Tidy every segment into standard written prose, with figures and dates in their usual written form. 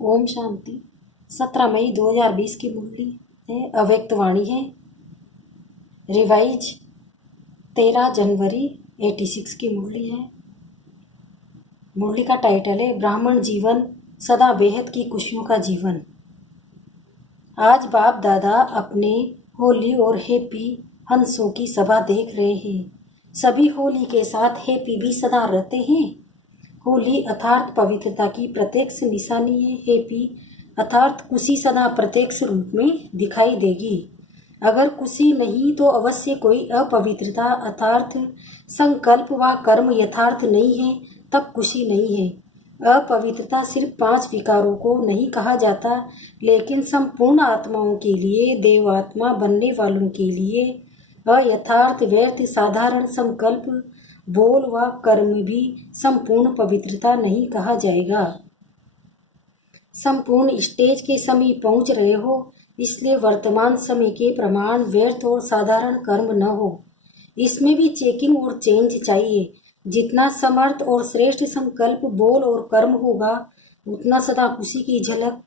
ओम शांति। 17 मई 2020 की मुरली है, अव्यक्त वाणी है। रिवाइज 13 जनवरी 86 की मुरली है। मुरली का टाइटल है ब्राह्मण जीवन सदा बेहद की खुशियों का जीवन। आज बाप दादा अपने होली और हैप्पी हंसों की सभा देख रहे हैं। सभी होली के साथ हैप्पी भी सदा रहते हैं। होली अर्थात पवित्रता की प्रत्यक्ष निशानी है। हैप्पी अर्थात खुशी सदा प्रत्यक्ष रूप में दिखाई देगी। अगर खुशी नहीं तो अवश्य कोई अपवित्रता अर्थात संकल्प व कर्म यथार्थ नहीं है, तब खुशी नहीं है। अपवित्रता सिर्फ 5 विकारों को नहीं कहा जाता, लेकिन संपूर्ण आत्माओं के लिए, देवात्मा बनने वालों के लिए अयथार्थ व्यर्थ साधारण संकल्प बोल व कर्म भी संपूर्ण पवित्रता नहीं कहा जाएगा। संपूर्ण स्टेज के समीप पहुंच रहे हो, इसलिए वर्तमान समय के प्रमाण व्यर्थ और साधारण कर्म न हो। इसमें भी चेकिंग और चेंज चाहिए। जितना समर्थ और श्रेष्ठ संकल्प बोल और कर्म होगा, उतना सदा खुशी की झलक,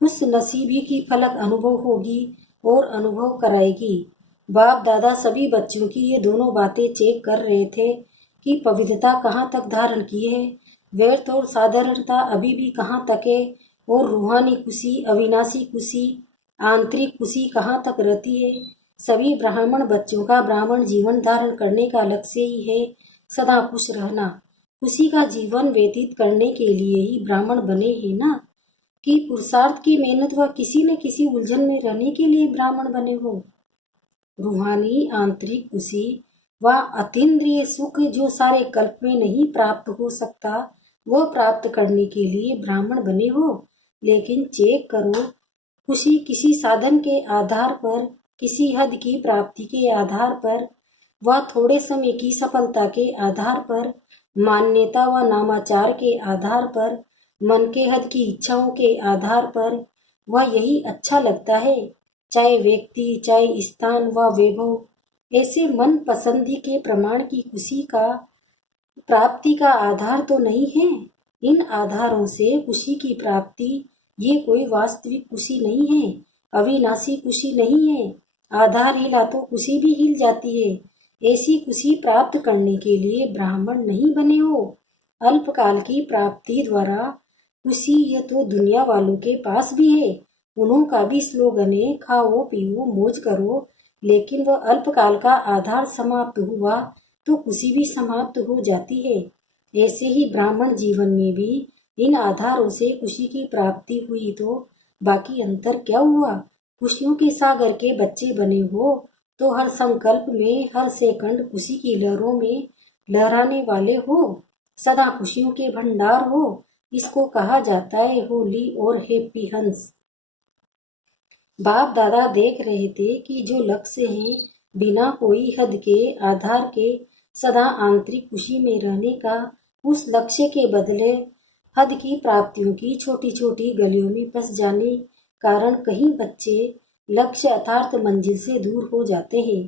खुश नसीबी की फलक अनुभव होगी और अनुभव कराएगी। बाप दादा सभी बच्चों की ये दोनों बातें चेक कर रहे थे कि पवित्रता कहाँ तक धारण की है, व्यर्थ और साधारणता अभी भी कहाँ तक है, और रूहानी खुशी, अविनाशी खुशी, आंतरिक खुशी कहाँ तक रहती है। सभी ब्राह्मण बच्चों का ब्राह्मण जीवन धारण करने का लक्ष्य ही है सदा खुश रहना। खुशी का जीवन व्यतीत करने के लिए ही ब्राह्मण बने हैं ना, कि पुरुषार्थ की मेहनत व किसी न किसी उलझन में रहने के लिए ब्राह्मण बने हो। रूहानी आंतरिक खुशी व अतीन्द्रिय सुख जो सारे कल्प में नहीं प्राप्त हो सकता, वह प्राप्त करने के लिए ब्राह्मण बने हो। लेकिन चेक करो, खुशी किसी साधन के आधार पर, किसी हद की प्राप्ति के आधार पर व थोड़े समय की सफलता के आधार पर, मान्यता व नामाचार के आधार पर, मन के हद की इच्छाओं के आधार पर वह यही अच्छा लगता है, चाहे व्यक्ति, चाहे स्थान व वैभव। ऐसे मन पसंदी के प्रमाण की खुशी का प्राप्ति का आधार तो नहीं है। इन आधारों से खुशी की प्राप्ति ये कोई वास्तविक खुशी नहीं है, अविनाशी खुशी नहीं है। आधार हिला तो खुशी भी हिल जाती है। ऐसी खुशी प्राप्त करने के लिए ब्राह्मण नहीं बने हो। अल्पकाल की प्राप्ति द्वारा खुशी ये तो दुनिया वालों के पास भी है। उन्हों का भी स्लोगन है, खाओ पियो मौज करो। लेकिन वह अल्पकाल का आधार समाप्त हुआ तो खुशी भी समाप्त हो जाती है। ऐसे ही ब्राह्मण जीवन में भी इन आधारों से खुशी की प्राप्ति हुई तो बाकी अंतर क्या हुआ। खुशियों के सागर के बच्चे बने हो तो हर संकल्प में, हर सेकंड खुशी की लहरों में लहराने वाले हो, सदा खुशियों के भंडार हो। इसको कहा जाता है होली और हैप्पी हंस। बाप दादा देख रहे थे कि जो लक्ष्य है बिना कोई हद के आधार के सदा आंतरिक खुशी में रहने का, उस लक्ष्य के बदले हद की प्राप्तियों की छोटी छोटी गलियों में फंस जाने कारण कहीं बच्चे लक्ष्य अर्थात मंजिल से दूर हो जाते हैं।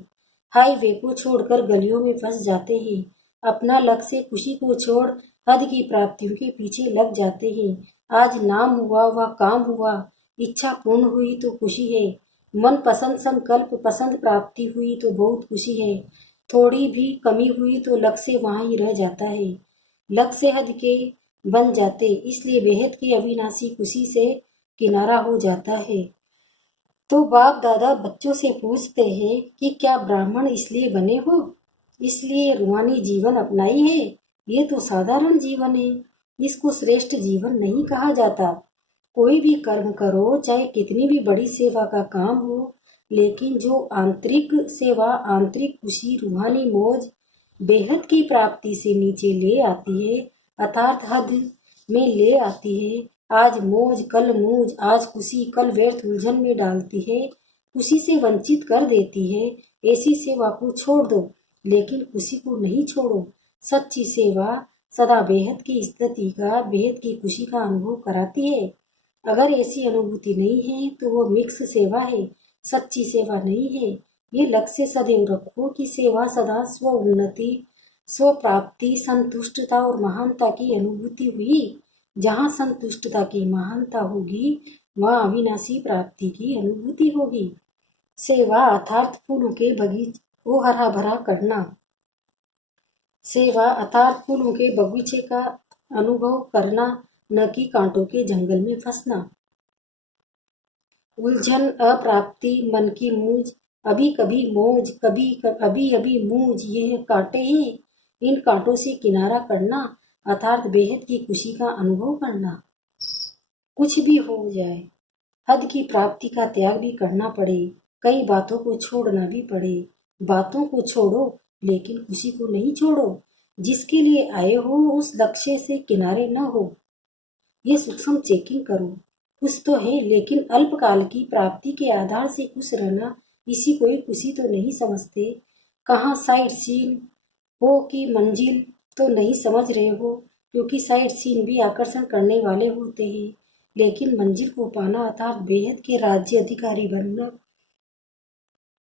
हाईवे को छोड़कर गलियों में फंस जाते हैं। अपना लक्ष्य खुशी को छोड़ हद की प्राप्तियों के पीछे लग जाते हैं। आज नाम हुआ व काम हुआ, इच्छा पूर्ण हुई तो खुशी है। मन पसंद संकल्प पसंद प्राप्ति हुई तो बहुत खुशी है। थोड़ी भी कमी हुई तो लक्ष्य वहां ही रह जाता है। लक्ष्य हद के बन जाते, इसलिए बेहद की अविनाशी खुशी से किनारा हो जाता है। तो बाप दादा बच्चों से पूछते हैं कि क्या ब्राह्मण इसलिए बने हो, इसलिए रूहानी जीवन अपनाई है। ये तो साधारण जीवन है, इसको श्रेष्ठ जीवन नहीं कहा जाता। कोई भी कर्म करो, चाहे कितनी भी बड़ी सेवा का काम हो, लेकिन जो आंतरिक सेवा, आंतरिक खुशी, रूहानी मौज बेहद की प्राप्ति से नीचे ले आती है, अर्थात हद में ले आती है। आज मौज कल मौज, आज खुशी कल व्यर्थ उलझन में डालती है, खुशी से वंचित कर देती है। ऐसी सेवा को छोड़ दो, लेकिन खुशी को नहीं छोड़ो। सच्ची सेवा सदा बेहद की स्थिति का, बेहद की खुशी का अनुभव कराती है। अगर ऐसी अनुभूति नहीं है तो वो मिक्स सेवा है, सच्ची सेवा नहीं है। ये लक्ष्य सदैव रखो कि सेवा सदा स्व उन्नति, स्व प्राप्ति, संतुष्टता और महानता की अनुभूति हुई। जहाँ संतुष्टता की महानता होगी वहाँ अविनाशी प्राप्ति की अनुभूति होगी। सेवा अर्थात फूलों के बगीचे को हरा भरा करना। सेवा अर्थात फूलों के बगीचे का अनुभव करना, न कि कांटों के जंगल में फंसना। उलझन, अप्राप्ति, मन की मूझ, अभी कभी मौज, कभी अभी अभी मूझ, यह कांटे हैं। इन कांटों से किनारा करना अर्थात बेहद की खुशी का अनुभव करना। कुछ भी हो जाए, हद की प्राप्ति का त्याग भी करना पड़े, कई बातों को छोड़ना भी पड़े, बातों को छोड़ो लेकिन खुशी को नहीं छोड़ो। जिसके लिए आए हो उस लक्ष्य से किनारे न हो। ये सूक्ष्म चेकिंग करो। खुश तो है लेकिन अल्पकाल की प्राप्ति के आधार से खुश रहना इसी कोई खुशी तो नहीं समझते। कहाँ साइड सीन हो कि मंजिल तो नहीं समझ रहे हो, क्योंकि साइड सीन भी आकर्षण करने वाले होते हैं, लेकिन मंजिल को पाना अर्थात बेहद के राज्य अधिकारी बनना।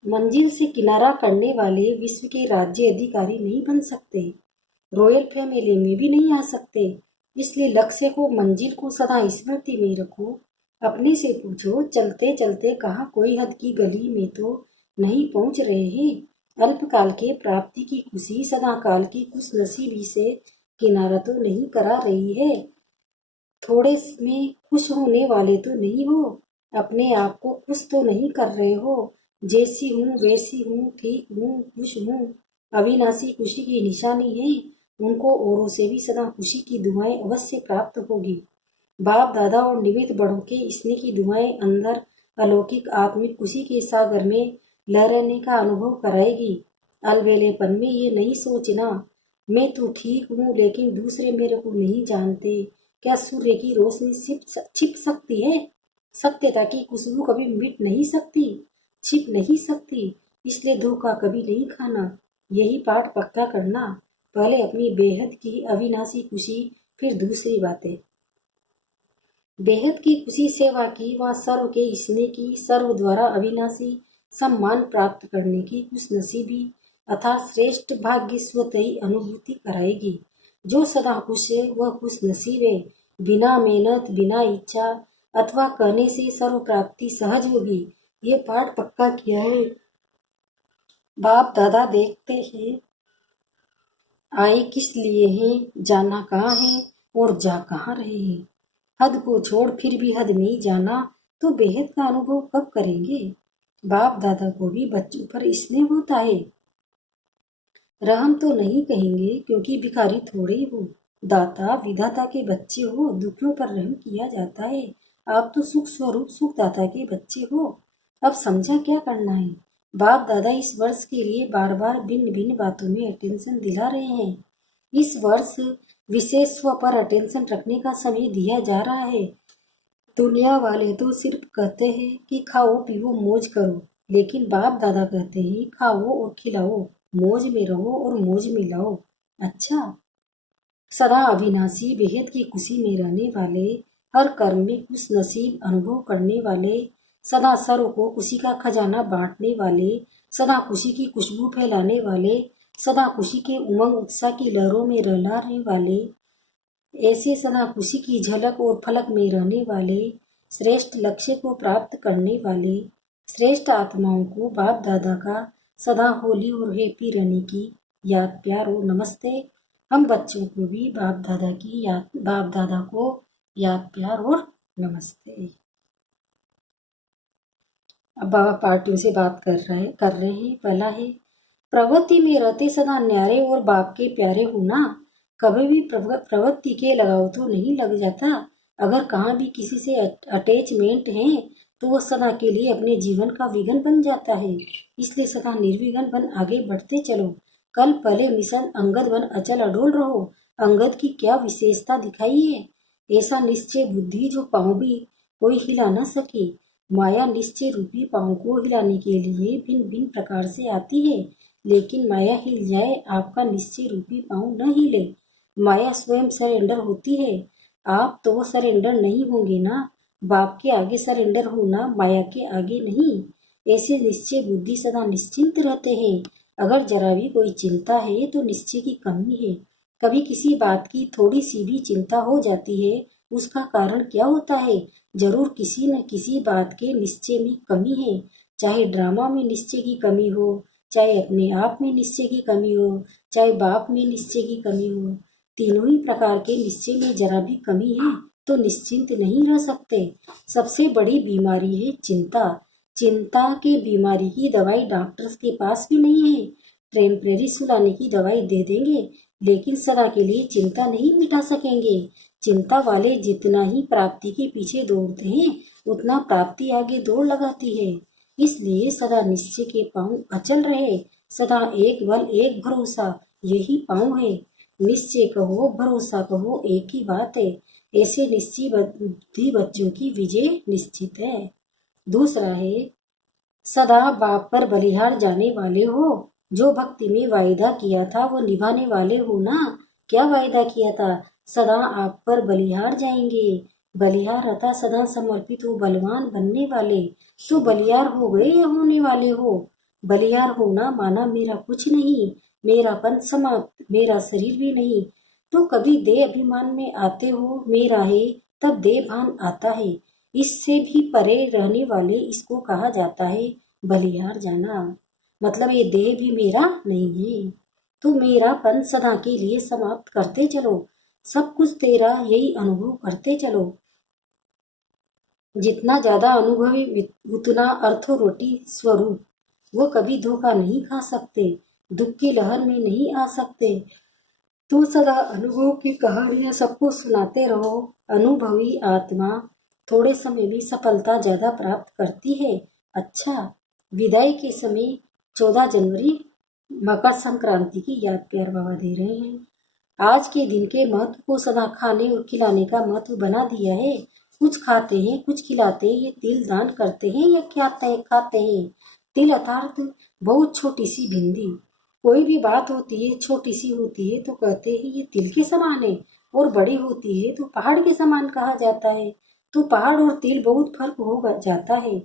मंजिल से किनारा करने वाले विश्व के राज्य अधिकारी नहीं बन सकते, रॉयल फैमिली में भी नहीं आ सकते। इसलिए लक्ष्य को, मंजिल को सदा स्मृति में रखो। अपने से पूछो, चलते चलते कहाँ कोई हद की गली में तो नहीं पहुंच रहे हैं। अल्पकाल के प्राप्ति की खुशी सदा काल की खुशनसीबी से किनारा तो नहीं करा रही है। थोड़े में खुश होने वाले तो नहीं हो, अपने आप को खुश तो नहीं कर रहे हो। जैसी हूँ वैसी हूँ, ठीक हूँ, खुश हूँ, अविनाशी खुशी की निशानी है। उनको औरों से भी सदा खुशी की दुआएं अवश्य प्राप्त होगी। बाप दादा और निमित्त बड़ों के स्नेह की दुआएं अंदर अलौकिक आत्मिक खुशी के सागर में लहराने का अनुभव कराएगी। अलबेलेपन में ये नहीं सोचना मैं तो ठीक हूँ लेकिन दूसरे मेरे को नहीं जानते। क्या सूर्य की रोशनी छिप सकती है? सत्यता की खुशबू कभी मिट नहीं सकती, छिप नहीं सकती। इसलिए धोखा कभी नहीं खाना। यही पाठ पक्का करना। पहले अपनी बेहद की अविनाशी खुशी, फिर दूसरी बातें। बेहद की खुशी सेवा की व सर्व के स्नेह की, सर्व द्वारा अविनाशी सम्मान प्राप्त करने की खुश नसीबी अर्थात श्रेष्ठ भाग्य स्वतः अनुभूति कराएगी। जो सदा खुश है वह खुश नसीब है। बिना मेहनत, बिना इच्छा अथवा कहने से सर्व प्राप्ति सहज होगी। ये पाठ पक्का किया है। बाप दादा देखते हैं आए किस लिए हैं, जाना कहाँ है और जा कहाँ रहे हैं। हद को छोड़ फिर भी हद में जाना तो बेहद का अनुभव कब करेंगे। बाप दादा को भी बच्चों पर स्नेह होता है। रहम तो नहीं कहेंगे क्योंकि भिखारी थोड़े हो, दाता विधाता के बच्चे हो, दुखियों पर रहम किया जाता है। आप तो सुख स्वरूप सुखदाता के बच्चे हो। अब समझा क्या करना है। बाप दादा इस वर्ष के लिए बार बार भिन्न भिन्न बातों में अटेंशन दिला रहे हैं। इस वर्ष विशेष स्व पर अटेंशन रखने का समय दिया जा रहा है। दुनिया वाले तो सिर्फ कहते हैं कि खाओ पियो मौज करो, लेकिन बाप दादा कहते हैं खाओ और खिलाओ, मौज में रहो और मौज में लाओ। अच्छा, सदा अविनाशी बेहद की खुशी में रहने वाले, हर कर्म में खुश नसीब अनुभव करने वाले, सदा सर्व को खुशी का खजाना बांटने वाले, सदा खुशी की खुशबू फैलाने वाले, सदा खुशी के उमंग उत्साह की लहरों में रहने वाले, ऐसे सदा खुशी की झलक और फलक में रहने वाले, श्रेष्ठ लक्ष्य को प्राप्त करने वाले, श्रेष्ठ आत्माओं को बाप दादा का सदा होली और हैप्पी रहने की याद प्यार और नमस्ते। हम बच्चों को भी बाप दादा की याद, बाप दादा को याद प्यार और नमस्ते। अब बाबा पार्टियों से बात कर रहे हैं। पहला है, प्रवृत्ति में रहते सदा न्यारे और बाप के प्यारे होना। कभी भी प्रवृत्ति के लगाव तो नहीं लग जाता। अगर कहाँ भी किसी से अटैचमेंट है तो वह सदा के लिए अपने जीवन का विघन बन जाता है। इसलिए सदा निर्विघ्न बन आगे बढ़ते चलो। कल पहले मिशन अंगद बन अचल अडोल रहो। अंगद की क्या विशेषता दिखाई है? ऐसा निश्चय बुद्धि जो पाँव भी कोई हिला न सके। माया निश्चय रूपी पाँव को हिलाने के लिए भिन्न भिन्न प्रकार से आती है, लेकिन माया हिल जाए आपका निश्चय रूपी पाँव न हिले। माया स्वयं सरेंडर होती है, आप तो सरेंडर नहीं होंगे ना। बाप के आगे सरेंडर होना, माया के आगे नहीं। ऐसे निश्चय बुद्धि सदा निश्चिंत रहते हैं। अगर जरा भी कोई चिंता है तो निश्चय की कमी है। कभी किसी बात की थोड़ी सी भी चिंता हो जाती है उसका कारण क्या होता है? जरूर किसी न किसी बात के निश्चय में कमी है। चाहे ड्रामा में निश्चय की कमी हो, चाहे अपने आप में निश्चय की कमी हो, चाहे बाप में निश्चय की कमी हो। तीनों ही प्रकार के निश्चय में जरा भी कमी है तो निश्चिंत नहीं रह सकते। सबसे बड़ी बीमारी है चिंता। चिंता की बीमारी की दवाई डॉक्टर्स के पास भी नहीं है। टेम्परेरी सुलाने की दवाई दे देंगे, लेकिन सदा के लिए चिंता नहीं मिटा सकेंगे। चिंता वाले जितना ही प्राप्ति के पीछे दौड़ते हैं, उतना प्राप्ति आगे दौड़ लगाती है। इसलिए सदा निश्चय के पांव अचल रहे। सदा एक बल एक भरोसा, यही पांव है। निश्चय कहो भरोसा कहो एक ही बात है। ऐसे निश्चय बुद्धि बच्चों की विजय निश्चित है। दूसरा है, सदा बाप पर बलिहार जाने वाले हो। जो भक्ति में वायदा किया था वो निभाने वाले हो ना। क्या वायदा किया था? सदा आप पर बलिहार जाएंगे। बलिहार रहता सदा समर्पित हो बलवान बनने वाले। तो बलिहार हो गए या होने वाले हो? बलिहार होना माना मेरा कुछ नहीं, मेरापन समाप्त, मेरा शरीर भी नहीं। तो कभी देह अभिमान में आते हो मेरा है, तब देह भान आता है। इससे भी परे रहने वाले इसको कहा जाता है बलिहार जाना। मतलब ये देह भी मेरा नहीं है। तो मेरापन सदा के लिए समाप्त करते चलो। सब कुछ तेरा, यही अनुभव करते चलो। जितना ज्यादा अनुभवी उतना अर्थरोटी स्वरूप। वो कभी धोखा नहीं खा सकते, दुख की लहर में नहीं आ सकते। तो सदा अनुभव की कहानियां सबको सुनाते रहो। अनुभवी आत्मा थोड़े समय में सफलता ज्यादा प्राप्त करती है। अच्छा, विदाई के समय 14 जनवरी मकर संक्रांति की याद प्यार बाबा दे रहे हैं। आज के दिन के महत्व को सदा खाने और खिलाने का महत्व बना दिया है। कुछ खाते हैं, कुछ खिलाते हैं। ये तिल दान करते हैं या खाते हैं। तिल अर्थात बहुत छोटी सी भिंडी। कोई भी बात होती है छोटी सी होती है तो कहते हैं ये तिल के समान है, और बड़ी होती है तो पहाड़ के समान कहा जाता है। तो पहाड़ और तिल बहुत फर्क हो जाता है।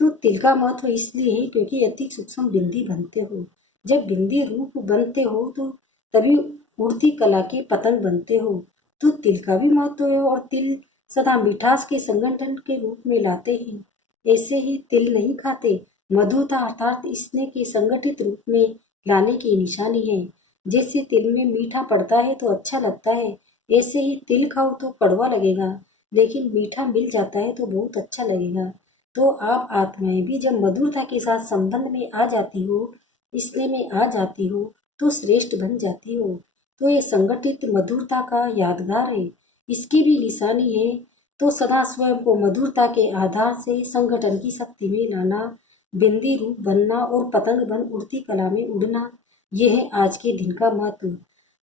तो तिल का महत्व इसलिए है क्योंकि अति सूक्ष्म बिंदी बनते हो। जब बिंदी रूप बनते हो तो तभी उड़ती कला के पतंग बनते हो। तो तिल का भी महत्व है, और तिल सदा मिठास के संगठन के रूप में लाते हैं। ऐसे ही तिल नहीं खाते। मधुरता अर्थात स्नेह के संगठित रूप में लाने की निशानी है। जैसे तिल में मीठा पड़ता है तो अच्छा लगता है, ऐसे ही तिल खाओ तो कड़वा लगेगा, लेकिन मीठा मिल जाता है तो बहुत अच्छा लगेगा। तो आप आत्माएं भी जब मधुरता के साथ संबंध में आ जाती हो, स्नेह में आ जाती हो, तो श्रेष्ठ बन जाती हो। तो ये संगठित मधुरता का यादगार है, इसकी भी निशानी है। तो सदा स्वयं को मधुरता के आधार से संगठन की शक्ति में लाना, बिंदी रूप बनना और पतंग बन उड़ती कला में उड़ना, यह है आज के दिन का महत्व।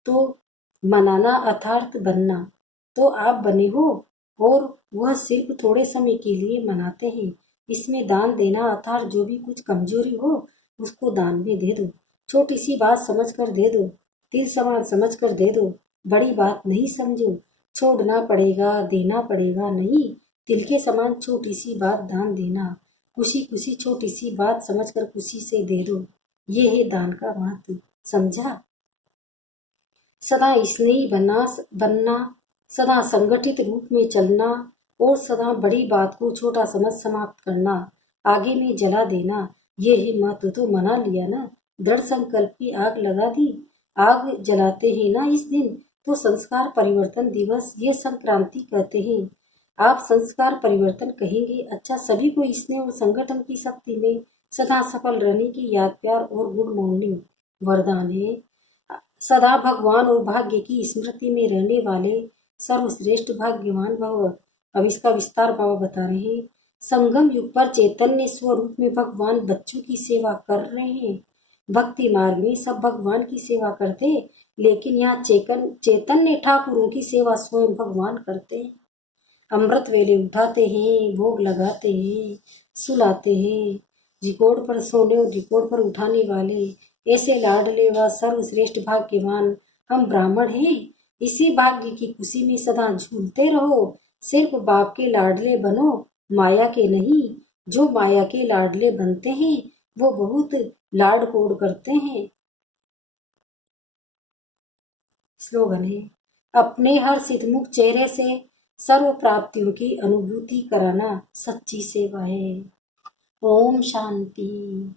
तो मनाना अर्थात बनना। तो आप बने हो, और वह सिर्फ थोड़े समय के लिए मनाते हैं। इसमें दान देना अर्थात जो भी कुछ कमजोरी हो उसको दान में दे दो। छोटी सी बात समझ कर दे दो, तिल समान समझ कर दे दो। बड़ी बात नहीं समझो, छोड़ना पड़ेगा देना पड़ेगा नहीं। तिल के समान छोटी सी बात दान देना। खुशी खुशी छोटी सी बात समझकर खुशी से दे दो। ये है दान का महत्व, समझा? सदा स्नेही बनना, सदा संगठित रूप में चलना, और सदा बड़ी बात को छोटा समझ समाप्त करना, आगे में जला देना, ये है महत्व। तो मना लिया ना, दृढ़ संकल्प की आग लगा दी। आग जलाते हैं ना इस दिन, तो संस्कार परिवर्तन दिवस ये संक्रांति कहते हैं। आप संस्कार परिवर्तन कहेंगे। अच्छा, सभी को स्नेह और संगठन की शक्ति में सदा सफल रहने की याद प्यार और गुड मॉर्निंग वरदान है। सदा भगवान और भाग्य की स्मृति में रहने वाले सर्वश्रेष्ठ भाग्यवान भव। अब इसका विस्तार बाबा बता रहे हैं। संगम युग पर चैतन्य स्वरूप में भगवान बच्चों की सेवा कर रहे हैं। भक्ति मार्ग में सब भगवान की सेवा करते, लेकिन यहाँ चैतन्य ठाकुरों की सेवा स्वयं भगवान करते हैं। अमृत वेले उठाते हैं, भोग लगाते हैं, सुलाते हैं। रिकॉर्ड पर सोने और रिकॉर्ड पर उठाने वाले ऐसे लाडले व सर्वश्रेष्ठ भाग्यवान हम ब्राह्मण हैं। इसी भाग्य की खुशी में सदा झूलते रहो। सिर्फ बाप के लाडले बनो, माया के नहीं। जो माया के लाडले बनते हैं वो बहुत लाड कोड करते हैं। स्लोगन है, अपने हर सितमुख चेहरे से सर्व प्राप्तियों की अनुभूति कराना सच्ची सेवा है। ओम शांति।